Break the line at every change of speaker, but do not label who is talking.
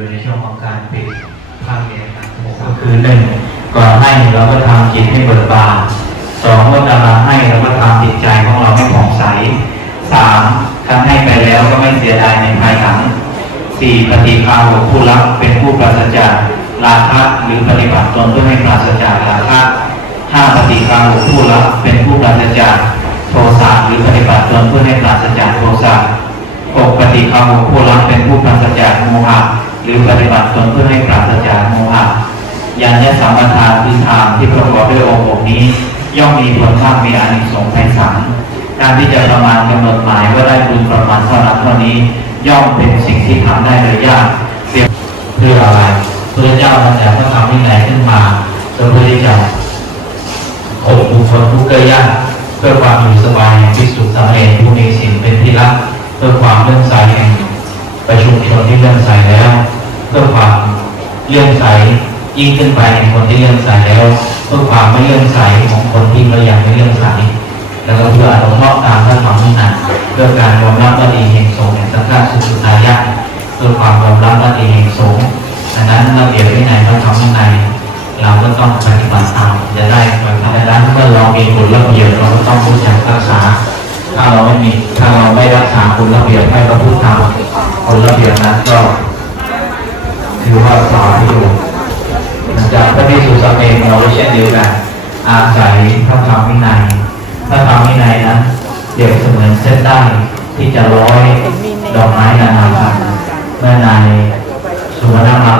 ู่ในช่วงของการปิดภาคเรียนครับก็คือหนึ่งก่อนให้เราก็ทำจิตให้เบิกบานสองเมื่อกำลัให้เราก็ทำจิตใจของเราให้ผ่องใสสามทำให้ไปแล้วก็ไม่เสียดายในภายหลังสี่ปฏิภาณผู้รับเป็นผู้ปราศจากราคะหรือปฏิบัติตนเพื่อให้ปราศจากราคะห้าปฏิภาณผู้รับเป็นผู้ปราศจากโทสะหรือปฏิบัติตนเพื่อให้ปราศจากโทสะหกปฏิภาณผู้รับเป็นผู้ปราศจากโมหะ หรือปฏิบัติตนเพื่อให้ปราศจากโมหะยานยสัมปทานคือทางที่ประกอบด้วยองค์หกนี้ ย่อมมีผลมากมีอานิสงส์ไพศาลการที่จะประมาณกำหนดหมายว่าได้บุญประมาณเท่านั้นเท่านี้ ย่อมเป็นสิ่งที่ทำได้โดยยากเพียงเพื่ออะไรพระเจ้าบัญญัติพระธรรมวินัยขึ้นมาเพื่อที่จะข่มบุคคลผู้เกยยากเพื่อความอยู่สบายแห่งพิสุทธิ์สามเณรผู้มีศีลเป็นที่รักเพื่อความเลื่อมใสแห่งประชุมชนที่เลื่อมใสแล้ว เพื่อความเลื่อมใสยิ่งขึ้นไปแห่งคนที่เลื่อมใสแล้วเพื่อความไม่เลื่อมใสของคนที่เรายังไม่เลื่อมใสแล้วก็เพื่ออนุเคราะตามพระธรรมวินัยเพื่อการยอมรับว่าดีแห่งสงฆ์แห่งสังฆสุสุตายะเพื่อความยอมรับว่าดีแห่งสงฆ์ดังนั้นระเบียบวินัยพระธรรมวินัยเราก็ต้องปฏิบัติตามจะได้ผลดังนั้นเมื่อเรามีคุณระเบียบเราก็ต้องรู้จักรักษา ถ้าเราไม่มีถ้าเราไม่รักษาคุณระเบียบให้พระพุทธธรรมคุณระเบียบนั้นก็ รือว่าสอนอยู่จากพระพิสุสามเณรเราเช่นเดียวกันอาศัยพระธรรมวินัยพระธรรมวินัยนั้นเดียบเสมือนเส้นได้ที่จะร้อยดอกไม้นานาพันธุ์เมื่อในสุวรรณมา